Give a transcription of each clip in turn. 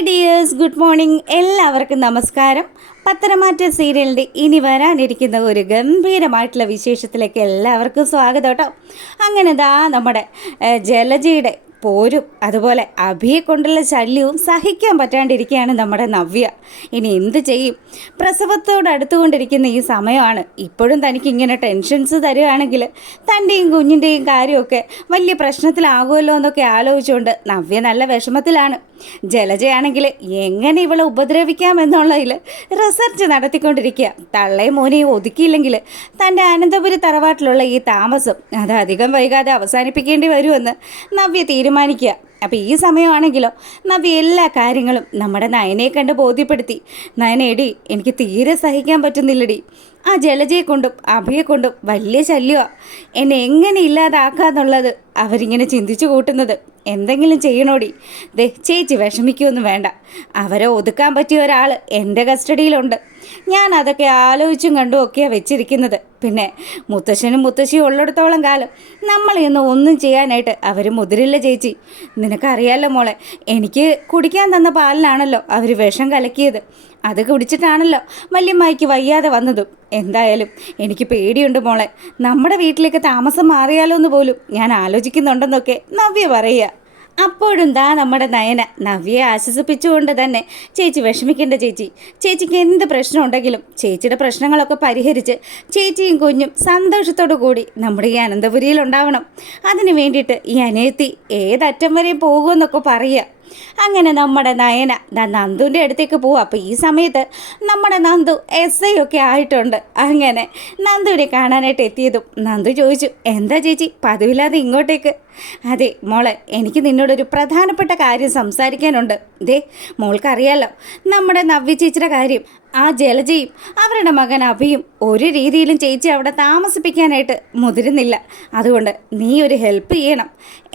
idea. Dears good morning. എല്ലാവർക്കും നമസ്കാരം. പത്തനമാറ്റ സീരിയലിന്റെ ഇനി വരാനിരിക്കുന്ന ഒരു ഗംഭീരമായിട്ടുള്ള വിശേഷത്തിലേക്ക് എല്ലാവർക്കും സ്വാഗതം കേട്ടോ. അങ്ങനെ ദാ നമ്മുടെ ജലജയുടെ പോരും അതുപോലെ അഭിയെ കൊണ്ടുള്ള ശല്യവും സഹിക്കാൻ പറ്റാണ്ടിരിക്കുകയാണ് നമ്മുടെ നവ്യ. ഇനി എന്ത് ചെയ്യും? പ്രസവത്തോട് അടുത്തുകൊണ്ടിരിക്കുന്ന ഈ സമയമാണ്. ഇപ്പോഴും തനിക്ക് ഇങ്ങനെ ടെൻഷൻസ് തരുവാണെങ്കിൽ തന്റെയും കുഞ്ഞിന്റെയും കാര്യമൊക്കെ വലിയ പ്രശ്നത്തിലാകുമല്ലോ എന്നൊക്കെ ആലോചിച്ചുകൊണ്ട് നവ്യ നല്ല വിഷമത്തിലാണ്. ജലജയാണെങ്കിൽ എങ്ങനെ ഇവളെ ഉപദ്രവിക്കാമെന്നുള്ളതിൽ റിസർച്ച് നടത്തിക്കൊണ്ടിരിക്കുക തള്ളയും മോനെ ഒതുക്കിയില്ലെങ്കിൽ തന്റെ അനന്തപുരി തറവാട്ടിലുള്ള ഈ താമസം അത് അധികം വൈകാതെ അവസാനിപ്പിക്കേണ്ടി വരുമെന്ന് നവ്യ തീരുമാനിക്കുക അപ്പോൾ ഈ സമയമാണെങ്കിലോ നവ്യ എല്ലാ കാര്യങ്ങളും നമ്മുടെ നയനെ കണ്ട് ബോധ്യപ്പെടുത്തി. നയനേടി എനിക്ക് തീരെ സഹിക്കാൻ പറ്റുന്നില്ലടി. ആ ജലജയെ കൊണ്ടും അഭയെ കൊണ്ടും വലിയ ശല്യമാണ് എന്നെ എങ്ങനെ ഇല്ലാതാക്കാന്നുള്ളത് അവരിങ്ങനെ ചിന്തിച്ചു കൂട്ടുന്നത്. എന്തെങ്കിലും ചെയ്യണോടി? ദേ ചേച്ചി വിഷമിക്കൊന്നും വേണ്ട. അവരെ ഒതുക്കാൻ പറ്റിയ ഒരാൾ എന്റെ കസ്റ്റഡിയിലുണ്ട്. ഞാൻ അതൊക്കെ ആലോചിച്ചും കണ്ടും ഒക്കെയാണ് വെച്ചിരിക്കുന്നത്. പിന്നെ മുത്തശ്ശനും മുത്തശ്ശിയും ഉള്ളിടത്തോളം കാലം നമ്മളെയൊന്നും ഒന്നും ചെയ്യാനായിട്ട് അവർ മുതിരില്ല ചേച്ചി. നിനക്കറിയാലോ മോളെ എനിക്ക് കുടിക്കാൻ തന്ന പാലിലാണല്ലോ അവർ വിഷം കലക്കിയത്. അത് കുടിച്ചിട്ടാണല്ലോ വല്യമ്മായിക്ക് വയ്യാതെ വന്നതും. എന്തായാലും എനിക്ക് പേടിയുണ്ട് മോളെ. നമ്മുടെ വീട്ടിലേക്ക് താമസം മാറിയാലോ എന്ന് പോലും ഞാൻ ആലോചിക്കുന്നുണ്ടെന്നൊക്കെ നവ്യ പറയുക. അപ്പോഴും ദാ നമ്മുടെ നയന നവ്യയെ ആശ്വസിപ്പിച്ചുകൊണ്ട് തന്നെ ചേച്ചി വിഷമിക്കേണ്ട ചേച്ചി. ചേച്ചിക്ക് എന്ത് പ്രശ്നം ഉണ്ടെങ്കിലും ചേച്ചിയുടെ പ്രശ്നങ്ങളൊക്കെ പരിഹരിച്ച് ചേച്ചിയും കുഞ്ഞും സന്തോഷത്തോടു കൂടി നമ്മുടെ ഈ അനന്തപുരിയിൽ ഉണ്ടാവണം. അതിന് വേണ്ടിയിട്ട് ഈ അനിയത്തി ഏതറ്റം വരെയും പോകുമെന്നൊക്കെ പറയുക. അങ്ങനെ നമ്മുടെ നയന നന്ദുവിന്റെ അടുത്തേക്ക് പോവും. അപ്പോൾ ഈ സമയത്ത് നമ്മുടെ നന്ദു എസ് ഐ ഒക്കെ ആയിട്ടുണ്ട്. അങ്ങനെ നന്ദുവിനെ കാണാനായിട്ട് എത്തിയതും നന്ദു ചോദിച്ചു എന്താ ചേച്ചി പതിവില്ലാതെ ഇങ്ങോട്ടേക്ക്? അതെ മോളെ എനിക്ക് നിന്നോടൊരു പ്രധാനപ്പെട്ട കാര്യം സംസാരിക്കാനുണ്ട്. ദേ മോൾക്കറിയാലോ നമ്മുടെ നവ്യ ചേച്ചിയുടെ കാര്യം ആ ജലജയും അവരുടെ മകൻ അഭിയും ഒരു രീതിയിലും ചേച്ചി അവിടെ താമസിപ്പിക്കാനായിട്ട് മുതിരുന്നില്ല. അതുകൊണ്ട് നീ ഒരു ഹെൽപ്പ് ചെയ്യണം.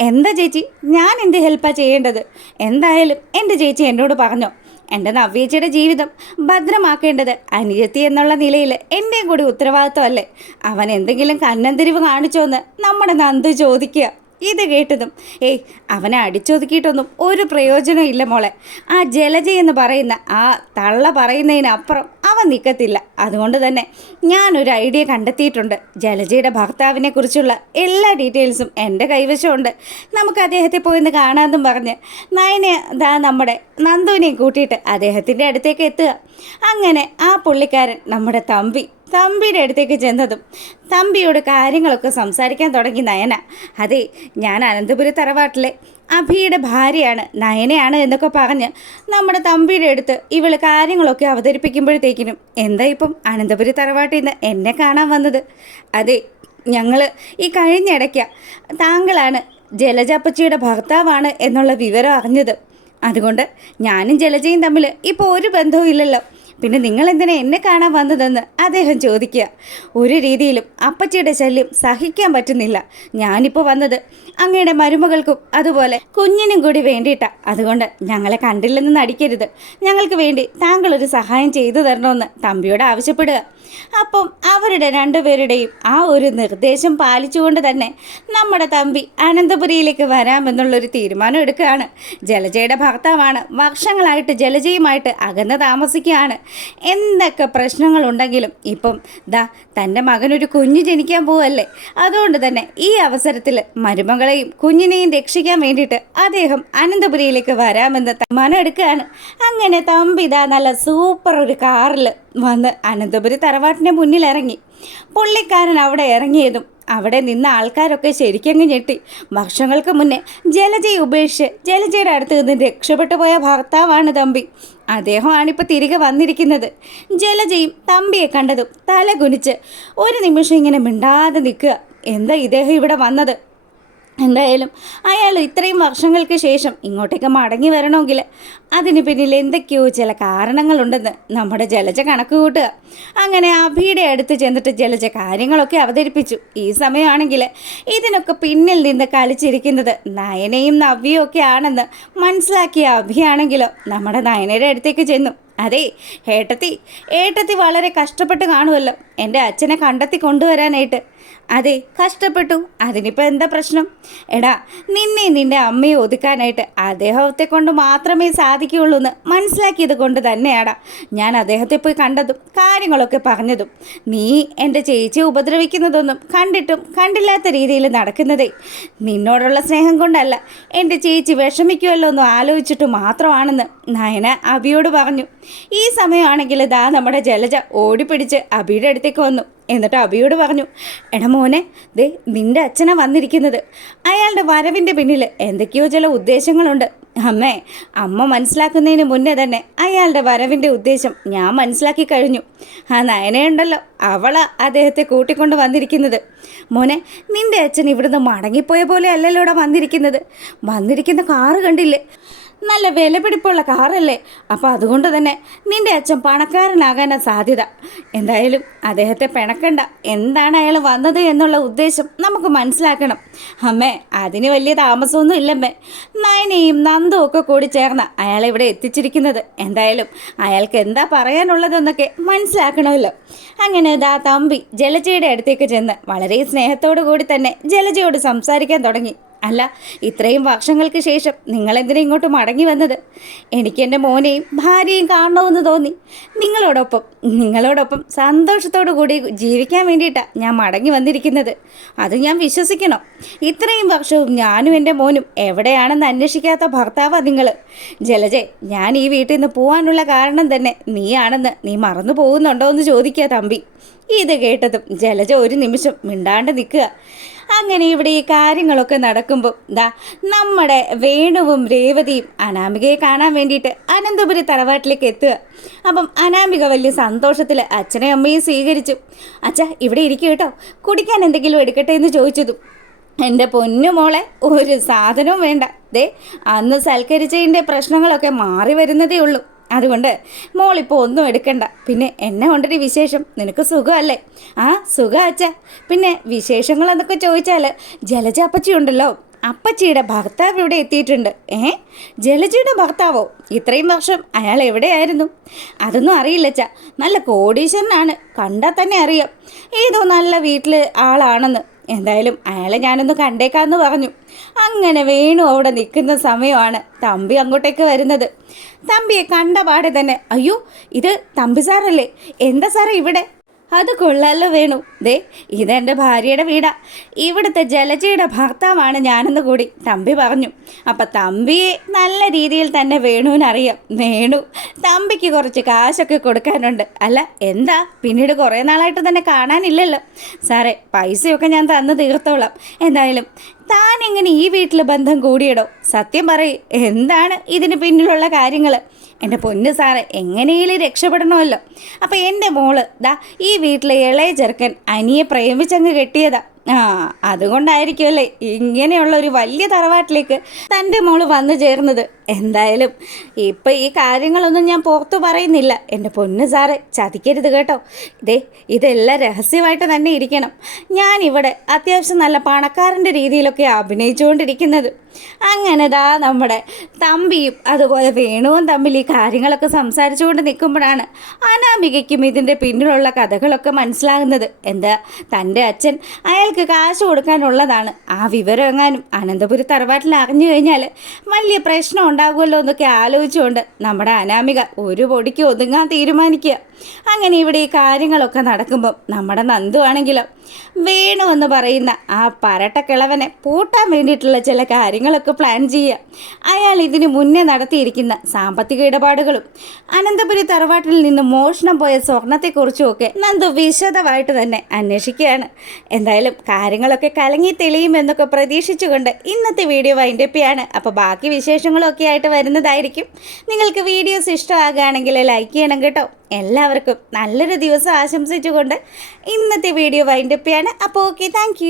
എന്താ ചേച്ചി ഞാൻ എന്ത് ഹെൽപ്പാണ് ചെയ്യേണ്ടത്? എന്തായാലും എന്റെ ചേച്ചി എന്നോട് പറഞ്ഞോ എന്റെ നവ്യേച്ചിയുടെ ജീവിതം ഭദ്രമാക്കേണ്ടത് അനിയത്തി എന്നുള്ള നിലയിൽ എന്റെയും കൂടി ഉത്തരവാദിത്വമല്ലേ അവൻ എന്തെങ്കിലും കന്നന്തിരിവ് കാണിച്ചോന്ന് നമ്മുടെ നന്ദു ചോദിക്കുക. ഇത് കേട്ടതും ഏയ് അവനെ അടിച്ചൊതുക്കിയിട്ടൊന്നും ഒരു പ്രയോജനം ഇല്ല മോളെ. ആ ജലജ എന്ന് പറയുന്ന ആ തള്ള പറയുന്നതിനപ്പുറം അവൻ നിൽക്കത്തില്ല അതുകൊണ്ട് തന്നെ ഞാനൊരു ഐഡിയ കണ്ടെത്തിയിട്ടുണ്ട്. ജലജയുടെ ഭർത്താവിനെ കുറിച്ചുള്ള എല്ലാ ഡീറ്റെയിൽസും എന്റെ കൈവശമുണ്ട്. നമുക്ക് അദ്ദേഹത്തെ പോയിന്ന് കാണാമെന്നും പറഞ്ഞ് നയനെ ദാ നമ്മുടെ നന്ദുവിനെയും കൂട്ടിയിട്ട് അദ്ദേഹത്തിന്റെ അടുത്തേക്ക് എത്തുക. അങ്ങനെ ആ പുള്ളിക്കാരൻ നമ്മുടെ തമ്പി തമ്പിയുടെ അടുത്തേക്ക് ചെന്നതും തമ്പിയോട് കാര്യങ്ങളൊക്കെ സംസാരിക്കാൻ തുടങ്ങി നയന. അതെ ഞാൻ അനന്തപുരി തറവാട്ടിലെ അഭിയുടെ ഭാര്യയാണ് നയനയാണ് എന്നൊക്കെ പറഞ്ഞ് നമ്മുടെ തമ്പിയുടെ അടുത്ത് ഇവൾ കാര്യങ്ങളൊക്കെ അവതരിപ്പിക്കുമ്പോഴത്തേക്കിനും എന്താ ഇപ്പം അനന്തപുരി തറവാട്ടിൽ നിന്ന് എന്നെ കാണാൻ വന്നത്? അതെ ഞങ്ങൾ ഈ കഴിഞ്ഞിടയ്ക്ക താങ്കളാണ് ജലജപ്പച്ചിയുടെ ഭർത്താവാണ് എന്നുള്ള വിവരം അറിഞ്ഞത്. അതുകൊണ്ട് ഞാനും ജലജയും തമ്മിൽ ഇപ്പോൾ ഒരു ബന്ധവും ഇല്ലല്ലോ. പിന്നെ നിങ്ങൾ എന്തിനാ എന്നെ കാണാൻ വന്നതെന്ന് അദ്ദേഹം ചോദിക്കുക. ഒരു രീതിയിലും അപ്പച്ചിയുടെ ശല്യം സഹിക്കാൻ പറ്റുന്നില്ല. ഞാനിപ്പോൾ വന്നത് അങ്ങയുടെ മരുമകൾക്കും അതുപോലെ കുഞ്ഞിനും കൂടി വേണ്ടിയിട്ടാ. അതുകൊണ്ട് ഞങ്ങളെ കണ്ടില്ലെന്ന് നടിക്കരുത്. ഞങ്ങൾക്ക് വേണ്ടി താങ്കളൊരു സഹായം ചെയ്തു തരണമെന്ന് തമ്പിയോട് ആവശ്യപ്പെടുക. അപ്പം അവരുടെ രണ്ടുപേരുടെയും ആ ഒരു നിർദ്ദേശം പാലിച്ചുകൊണ്ട് തന്നെ നമ്മുടെ തമ്പി അനന്തപുരിയിലേക്ക് വരാമെന്നുള്ളൊരു തീരുമാനം എടുക്കുകയാണ്. ജലജയുടെ ഭർത്താവാണ്. വർഷങ്ങളായിട്ട് ജലജയുമായിട്ട് അകന്ന് താമസിക്കുകയാണ്. എന്തൊക്കെ പ്രശ്നങ്ങളുണ്ടെങ്കിലും ഇപ്പം ദാ തന്റെ മകനൊരു കുഞ്ഞ് ജനിക്കാൻ പോവല്ലേ? അതുകൊണ്ട് തന്നെ ഈ അവസരത്തിൽ മരുമകളെയും കുഞ്ഞിനെയും രക്ഷിക്കാൻ വേണ്ടിയിട്ട് അദ്ദേഹം അനന്തപുരിയിലേക്ക് വരാമെന്ന് തീരുമാനം എടുക്കുകയാണ് അങ്ങനെ തമ്പി ദാ നല്ല സൂപ്പർ ഒരു കാറിൽ വന്ന് അനന്തപുരി തറവാട്ടിന്റെ മുന്നിൽ ഇറങ്ങി. പുള്ളിക്കാരൻ അവിടെ ഇറങ്ങിയതും അവിടെ നിന്ന ആൾക്കാരൊക്കെ ശരിക്കങ്ങ് ഞെട്ടി. വർഷങ്ങൾക്ക് മുന്നേ ജലജയെ ഉപേക്ഷിച്ച് ജലജയുടെ അടുത്ത് നിന്ന് രക്ഷപ്പെട്ടു പോയ ഭർത്താവാണ് തമ്പി. അദ്ദേഹമാണിപ്പോൾ തിരികെ വന്നിരിക്കുന്നത്. ജലജയും തമ്പിയെ കണ്ടതും തല കുനിച്ച് ഒരു നിമിഷം ഇങ്ങനെ മിണ്ടാതെ നിൽക്കുക. എന്താ ഇദ്ദേഹം ഇവിടെ വന്നത്? എന്തായാലും അയാൾ ഇത്രയും വർഷങ്ങൾക്ക് ശേഷം ഇങ്ങോട്ടേക്ക് മടങ്ങി വരണമെങ്കിൽ അതിന് പിന്നിൽ എന്തൊക്കെയോ ചില കാരണങ്ങളുണ്ടെന്ന് നമ്മുടെ ജലജ കണക്ക് കൂട്ടുക. അങ്ങനെ അഭിയുടെ അടുത്ത് ചെന്നിട്ട് ജലജ കാര്യങ്ങളൊക്കെ അവതരിപ്പിച്ചു. ഈ സമയമാണെങ്കിൽ ഇതിനൊക്കെ പിന്നിൽ നിന്ന് കളിച്ചിരിക്കുന്നത് നയനയും നവ്യയും ഒക്കെ ആണെന്ന് മനസ്സിലാക്കിയ അഭിയാണെങ്കിലോ നമ്മുടെ നയനയുടെ അടുത്തേക്ക് ചെന്നു. അതെ ഏട്ടത്തി ഏട്ടത്തി വളരെ കഷ്ടപ്പെട്ട് കാണുമല്ലോ. എന്റെ അച്ഛനെ കണ്ടെത്തി കൊണ്ടുവരാനായിട്ട്. അതെ കഷ്ടപ്പെട്ടു. അതിനിപ്പോൾ എന്താ പ്രശ്നം? എടാ നിന്നെ നിന്റെ അമ്മയെ ഒതുക്കാനായിട്ട് അദ്ദേഹത്തെ കൊണ്ട് മാത്രമേ സാധിക്കുകയുള്ളൂ എന്ന് മനസ്സിലാക്കിയത് കൊണ്ട് തന്നെയാടാ ഞാൻ അദ്ദേഹത്തെ പോയി കണ്ടതും കാര്യങ്ങളൊക്കെ പറഞ്ഞതും. നീ എന്റെ ചേച്ചിയെ ഉപദ്രവിക്കുന്നതൊന്നും കണ്ടിട്ടും കണ്ടില്ലാത്ത രീതിയിൽ നടക്കുന്നതേ. നിന്നോടുള്ള സ്നേഹം കൊണ്ടല്ല എന്റെ ചേച്ചി വിഷമിക്കുമല്ലോ എന്ന് ആലോചിച്ചിട്ട് മാത്രമാണെന്ന് നയന അബിയോട് പറഞ്ഞു. ഈ സമയമാണെങ്കിൽ ദാ നമ്മുടെ ജലജ ഓടിപ്പിടിച്ച് അബിയുടെ അടുത്തേക്ക് വന്നു. എന്നിട്ട് അബിയോട് പറഞ്ഞു എടാ മോനെ ദേ നിന്റെ അച്ഛനാ വന്നിരിക്കുന്നത്. അയാളുടെ വരവിന്റെ പിന്നിൽ എന്തൊക്കെയോ ചില ഉദ്ദേശങ്ങളുണ്ട്. അമ്മേ അമ്മ മനസ്സിലാക്കുന്നതിന് മുന്നേ തന്നെ അയാളുടെ വരവിന്റെ ഉദ്ദേശം ഞാൻ മനസ്സിലാക്കി കഴിഞ്ഞു. ആ നയനയുണ്ടല്ലോ അവളാ അദ്ദേഹത്തെ കൂട്ടിക്കൊണ്ട് വന്നിരിക്കുന്നത്. മോനെ നിന്റെ അച്ഛൻ ഇവിടുന്ന് മടങ്ങിപ്പോയ പോലെ അല്ലല്ലോ ഇവിടെ വന്നിരിക്കുന്നത്. വന്നിരിക്കുന്ന കാറ് കണ്ടില്ലേ? നല്ല വിലപിടിപ്പുള്ള കാറല്ലേ? അപ്പോൾ അതുകൊണ്ട് തന്നെ നിന്റെ അച്ഛൻ പണക്കാരനാകാനാ സാധ്യത. എന്തായാലും അദ്ദേഹത്തെ പിണക്കണ്ട. എന്താണ് അയാൾ വന്നത് എന്നുള്ള ഉദ്ദേശം നമുക്ക് മനസ്സിലാക്കണം. അമ്മേ അതിന് വലിയ താമസമൊന്നും ഇല്ലമ്മേ. നയനയും നന്ദും ഒക്കെ കൂടി ചേർന്ന അയാളെ ഇവിടെ എത്തിച്ചിരിക്കുന്നത്. എന്തായാലും അയാൾക്ക് എന്താ പറയാനുള്ളതെന്നൊക്കെ മനസ്സിലാക്കണമല്ലോ. അങ്ങനെ ദാ തമ്പി ജലജയുടെ അടുത്തേക്ക് ചെന്ന് വളരെ സ്നേഹത്തോടു കൂടി തന്നെ ജലജയോട് സംസാരിക്കാൻ തുടങ്ങി. അല്ല ഇത്രയും വർഷങ്ങൾക്ക് ശേഷം നിങ്ങളെന്തിനാ ഇങ്ങോട്ട് മടങ്ങി വന്നത്? എനിക്ക് എന്റെ മോനെയും ഭാര്യയും കാണണമെന്ന് തോന്നി. നിങ്ങളോടൊപ്പം നിങ്ങളോടൊപ്പം സന്തോഷത്തോടു കൂടി ജീവിക്കാൻ വേണ്ടിയിട്ടാണ് ഞാൻ മടങ്ങി വന്നിരിക്കുന്നത്. അത് ഞാൻ വിശ്വസിക്കണം. ഇത്രയും വർഷവും ഞാനും എന്റെ മോനും എവിടെയാണെന്ന് അന്വേഷിക്കാത്ത ഭർത്താവാണ് നിങ്ങൾ ജലജെ ഞാൻ ഈ വീട്ടിൽ നിന്ന് പോകാനുള്ള കാരണം തന്നെ നീയാണെന്ന് നീ മറന്നു പോകുന്നുണ്ടോ എന്ന് ചോദിക്കുക തമ്പി. ഇത് കേട്ടതും ജലജ ഒരു നിമിഷം മിണ്ടാണ്ട് നിൽക്കുക. അങ്ങനെ ഇവിടെ ഈ കാര്യങ്ങളൊക്കെ നടക്കുമ്പോൾ ദാ നമ്മുടെ വേണുവും രേവതിയും അനാമികയെ കാണാൻ വേണ്ടിയിട്ട് അനന്തപുരി തറവാട്ടിലേക്ക് എത്തുക. അപ്പം അനാമിക വലിയ സന്തോഷത്തിൽ അച്ഛനെയും അമ്മയും സ്വീകരിച്ചു. അച്ഛ ഇവിടെ ഇരിക്കും കേട്ടോ. കുടിക്കാൻ എന്തെങ്കിലും എടുക്കട്ടെ എന്ന് ചോദിച്ചതും എന്റെ പൊന്നു മോളെ ഒരു സാധനവും വേണ്ട. ദേ അന്ന് സൽക്കരിച്ചതിന്റെ പ്രശ്നങ്ങളൊക്കെ മാറി വരുന്നതേ ഉള്ളൂ. അതുകൊണ്ട് മോളിപ്പോൾ ഒന്നും എടുക്കണ്ട. പിന്നെ എന്നെ കൊണ്ടൊരു വിശേഷം. നിനക്ക് സുഖമല്ലേ? ആ സുഖാച്ച പിന്നെ പിന്നെ വിശേഷങ്ങളെന്നൊക്കെ ചോദിച്ചാൽ ജലജ അപ്പച്ചി ഉണ്ടല്ലോ അപ്പച്ചിയുടെ ഭർത്താവ് ഇവിടെ എത്തിയിട്ടുണ്ട്. ഏ? ജലജയുടെ ഭർത്താവോ? ഇത്രയും വർഷം അയാൾ എവിടെയായിരുന്നു? അതൊന്നും അറിയില്ല അച്ഛ. നല്ല കോടീശ്വരനാണ്. കണ്ടാൽ തന്നെ അറിയാം. ഏതോ നല്ല വീട്ടിൽ ആളാണെന്ന്. എന്തായാലും അയാളെ ഞാനൊന്ന് കണ്ടേക്കാന്ന് പറഞ്ഞു. അങ്ങനെ വേണു അവിടെ നിൽക്കുന്ന സമയമാണ് തമ്പി അങ്ങോട്ടേക്ക് വരുന്നത്. തമ്പിയെ കണ്ട പാടെ തന്നെ അയ്യോ ഇത് തമ്പി സാറല്ലേ? എന്താ സാറേ ഇവിടെ? അത് കൊള്ളാലോ വേണു. ദേ ഇതെന്റെ ഭാര്യയുടെ വീടാ. ഇവിടുത്തെ ജലജയുടെ ഭർത്താവാണ് ഞാനെന്ന് കൂടി തമ്പി പറഞ്ഞു. അപ്പം തമ്പിയെ നല്ല രീതിയിൽ തന്നെ വേണുവിനറിയാം. വേണു തമ്പിക്ക് കുറച്ച് കാശൊക്കെ കൊടുക്കാനുണ്ട്. അല്ല എന്താ? പിന്നീട് കുറേ നാളായിട്ട് തന്നെ കാണാനില്ലല്ലോ. സാറേ പൈസയൊക്കെ ഞാൻ തന്ന് തീർത്തോളാം. എന്തായാലും താൻ എങ്ങനെ ഈ വീട്ടിൽ ബന്ധം കൂടിയിടോ? സത്യം പറയ് എന്താണ് ഇതിന് പിന്നിലുള്ള കാര്യങ്ങൾ എന്റെ പൊന്ന് സാറ് എങ്ങനെയും രക്ഷപ്പെടണമല്ലോ. അപ്പം എന്റെ മോൾ ദാ ഈ വീട്ടിലെ ഇളയ ചെറുക്കൻ അനിയെ പ്രേമിച്ചങ്ങ് കെട്ടിയതാ. ആ അതുകൊണ്ടായിരിക്കുമല്ലേ ഇങ്ങനെയുള്ള ഒരു വലിയ തറവാട്ടിലേക്ക് തന്റെ മോൾ വന്നു ചേർന്നത്. എന്തായാലും ഇപ്പം ഈ കാര്യങ്ങളൊന്നും ഞാൻ പുറത്തു പറയുന്നില്ല. എന്റെ പൊന്ന് സാറ് ചതിക്കരുത് കേട്ടോ. ഇതേ ഇതെല്ലാം രഹസ്യമായിട്ട് തന്നെ ഇരിക്കണം. ഞാനിവിടെ അത്യാവശ്യം നല്ല പണക്കാരന്റെ രീതിയിലൊക്കെ അഭിനയിച്ചുകൊണ്ടിരിക്കുന്നത്. അങ്ങനെ ദാ നമ്മുടെ തമ്പിയും അതുപോലെ വേണുവും തമ്മിൽ ഈ കാര്യങ്ങളൊക്കെ സംസാരിച്ചുകൊണ്ട് നിൽക്കുമ്പോഴാണ് അനാമികയ്ക്കും ഇതിന്റെ പിന്നിലുള്ള കഥകളൊക്കെ മനസ്സിലാകുന്നത്. എന്താ? തന്റെ അച്ഛൻ അയാൾക്ക് കാശ് കൊടുക്കാനുള്ളതാണ്. ആ വിവരം എങ്ങാനും അനന്തപുരി തറവാട്ടിൽ അറിഞ്ഞു കഴിഞ്ഞാൽ വലിയ പ്രശ്നം ഉണ്ടാകുമല്ലോ എന്നൊക്കെ ആലോചിച്ചുകൊണ്ട് നമ്മുടെ അനാമിക ഒരു പൊടിക്ക് ഒതുങ്ങാൻ തീരുമാനിക്കുക. അങ്ങനെ ഇവിടെ ഈ കാര്യങ്ങളൊക്കെ നടക്കുമ്പം നമ്മുടെ നന്ദു ആണെങ്കിലോ വേണു എന്ന് പറയുന്ന ആ പരട്ടക്കിളവനെ പൂട്ടാൻ വേണ്ടിയിട്ടുള്ള ചില കാര്യങ്ങളൊക്കെ പ്ലാൻ ചെയ്യുക. അയാൾ ഇതിനു മുന്നേ നടത്തിയിരിക്കുന്ന സാമ്പത്തിക ഇടപാടുകളും അനന്തപുരി തറവാട്ടിൽ നിന്ന് മോഷണം പോയ സ്വർണത്തെക്കുറിച്ചും ഒക്കെ നന്ദു വിശദമായിട്ട് തന്നെ അന്വേഷിക്കുകയാണ്. എന്തായാലും കാര്യങ്ങളൊക്കെ കലങ്ങി തെളിയുമെന്നൊക്കെ പ്രതീക്ഷിച്ചുകൊണ്ട് ഇന്നത്തെ വീഡിയോ വൈൻഡപ്പിയാണ് അപ്പോൾ ബാക്കി വിശേഷങ്ങളൊക്കെ ആയിട്ട് വരുന്നതായിരിക്കും. നിങ്ങൾക്ക് വീഡിയോസ് ഇഷ്ടമാകുകയാണെങ്കിൽ ലൈക്ക് ചെയ്യണം കേട്ടോ. എല്ലാവർക്കും നല്ലൊരു ദിവസം ആശംസിച്ചുകൊണ്ട് ഇന്നത്തെ വീഡിയോ വൈൻഡപ്പ് ചെയ്യാണ്. അപ്പോൾ ഓക്കെ താങ്ക്